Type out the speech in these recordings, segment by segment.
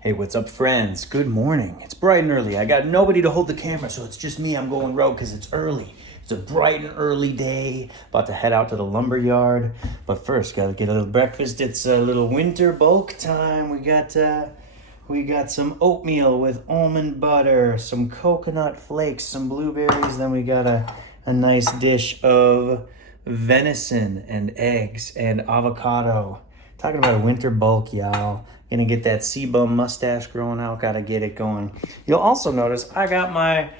Hey, what's up, friends? Good morning. It's bright and early. I got nobody to hold the camera, so it's just me. I'm going rogue because it's early. It's a bright and early day. About to head out to the lumberyard. But first, gotta get a little breakfast. It's a little winter bulk time. We got some oatmeal with almond butter, some coconut flakes, some blueberries. Then we got a nice dish of venison and eggs and avocado. Talking about a winter bulk, y'all. Gonna get that C-bum mustache growing out. Gotta get it going. You'll also notice I got my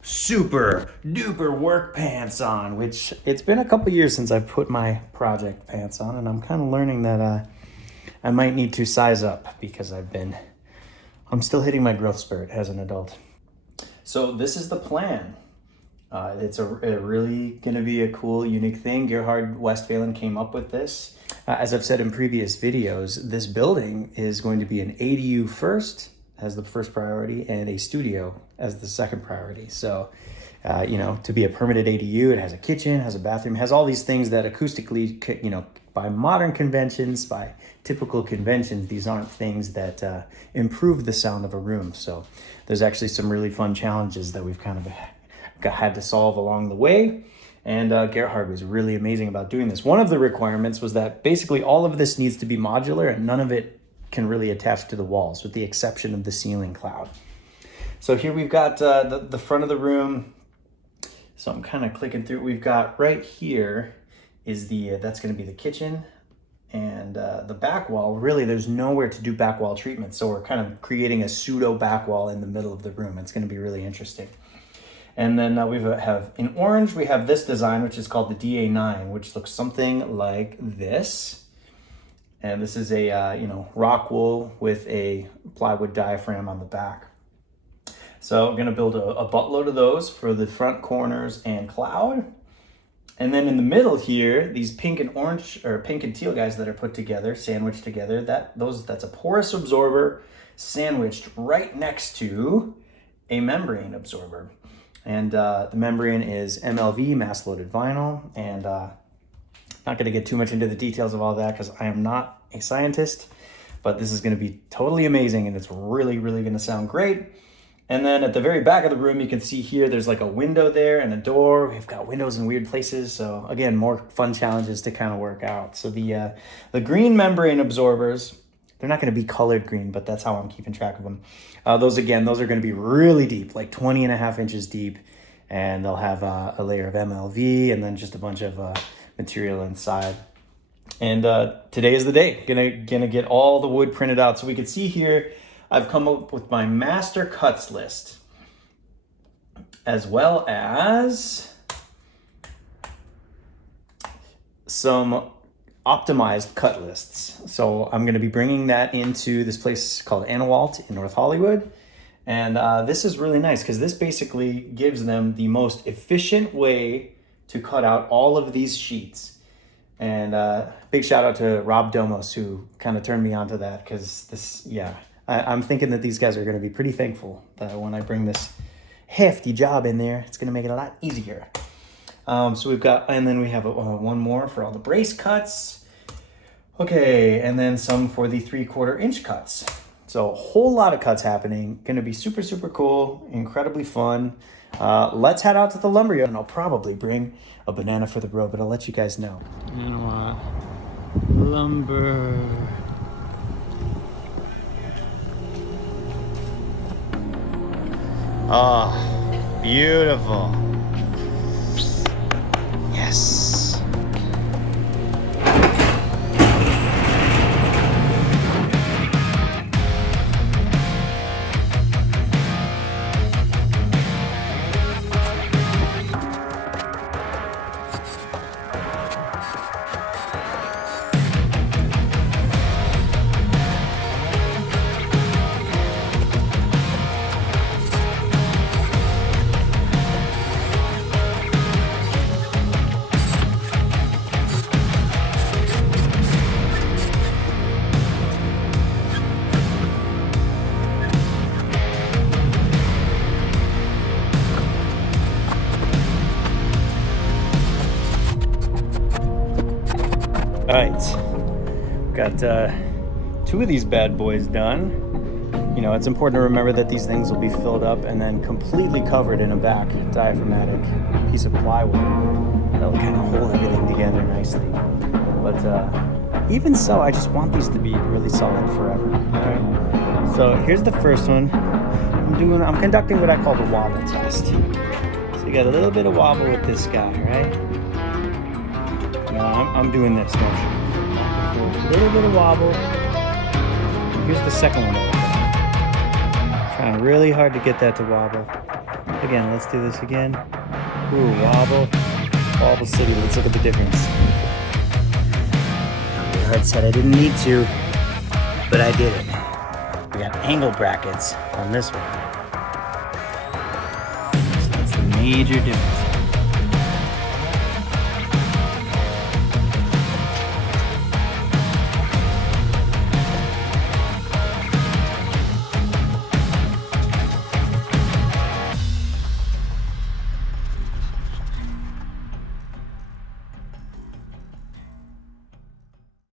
super duper work pants on, which it's been a couple years since I put my project pants on, and I'm kind of learning that I might need to size up because I'm still hitting my growth spurt as an adult. So this is the plan. It's a really gonna be a cool, unique thing. Gerhard Westphalen came up with this. As I've said in previous videos, this building is going to be an ADU first as the first priority and a studio as the second priority. So, to be a permitted ADU, it has a kitchen, has a bathroom, has all these things that acoustically, by modern conventions, by typical conventions, these aren't things that improve the sound of a room. So there's actually some really fun challenges that we've kind of had to solve along the way. And Gerhard was really amazing about doing this. One of the requirements was that basically all of this needs to be modular and none of it can really attach to the walls with the exception of the ceiling cloud. So here we've got the front of the room. So I'm kind of clicking through. We've got right here is that's going to be the kitchen. And the back wall, really there's nowhere to do back wall treatment. So we're kind of creating a pseudo back wall in the middle of the room. It's going to be really interesting. And then we have in orange, we have this design, which is called the DA9, which looks something like this. And this is a, rock wool with a plywood diaphragm on the back. So I'm gonna build a buttload of those for the front corners and cloud. And then in the middle here, these pink and orange, or pink and teal guys that are put together, sandwiched together, that's a porous absorber sandwiched right next to a membrane absorber. And the membrane is MLV, mass loaded vinyl, and not going to get too much into the details of all that because I am not a scientist, but this is going to be totally amazing and it's really, really going to sound great. And then at the very back of the room, you can see here, there's like a window there and a door. We've got windows in weird places. So again, more fun challenges to kind of work out. So the green membrane absorbers, they're not going to be colored green, but that's how I'm keeping track of them. Those are going to be really deep, like 20.5 inches deep. And they'll have a layer of MLV and then just a bunch of material inside. And today is the day. Gonna get all the wood printed out. So we can see here, I've come up with my master cuts list, as well as some optimized cut lists. So I'm going to be bringing that into this place called Anawalt in North Hollywood. And this is really nice because this basically gives them the most efficient way to cut out all of these sheets. And big shout out to Rob Domos who kind of turned me onto that because I'm thinking that these guys are going to be pretty thankful that when I bring this hefty job in there, it's going to make it a lot easier. So we've got, and then we have one more for all the brace cuts. Okay, and then some for the 3/4 inch cuts. So a whole lot of cuts happening. Gonna be super, super cool, incredibly fun. Let's head out to the lumberyard and I'll probably bring a banana for the road, but I'll let you guys know. Lumber. Oh, beautiful. Yes. All right, got 2 of these bad boys done. You know, it's important to remember that these things will be filled up and then completely covered in a back diaphragmatic piece of plywood that'll kind of hold everything together nicely. But even so, I just want these to be really solid forever. Okay? So here's the first one. I'm conducting what I call the wobble test. So you got a little bit of wobble with this guy, right? I'm doing this motion. A little bit of wobble. Here's the second one. Trying really hard to get that to wobble. Again, let's do this again. Ooh, wobble. Wobble City. Let's look at the difference. Hard said I didn't need to, but I did it. We got angle brackets on this one. So that's the major difference.